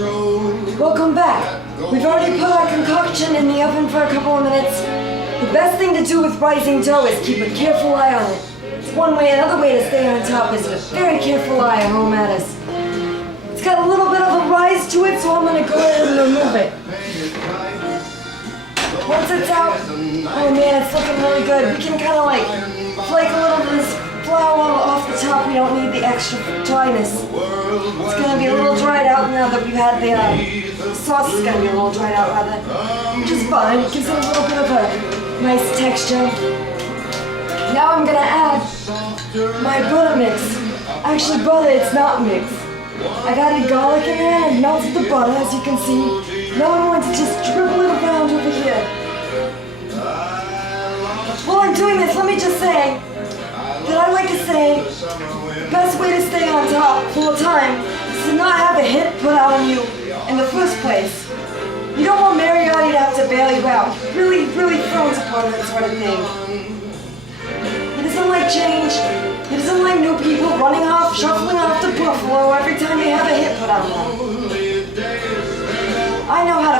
Welcome back. We've already put our concoction in the oven for a couple of minutes. The best thing to do with rising dough is keep a careful eye on it. It's one way. Another way to stay on top is a very careful eye on home at us. It's got a little bit of a rise to it, so I'm going to go ahead and remove it. Once it's out, oh man, it's looking really good. We can kind of like flake a little of this flour off the top. We don't need the extra dryness. It's going to be a little dried out now that we've had the sauce is going to be a little dried out rather, which is fine. It gives it a little bit of a nice texture. Now I'm going to add my butter mix. Actually, butter, it's not mixed. I got garlic in there and I melted the butter, as you can see. Now I'm going to just dribble it around over here. While I'm doing this, let me just say that I like to say the best way to stay on top full time is to not have a hit put out on you in the first place. You don't want Mariotti to have to bail you out. He really frowns upon that sort of thing. He doesn't like change. He doesn't like new people running off, shuffling off to Buffalo every time they have a hit put on them. I know how to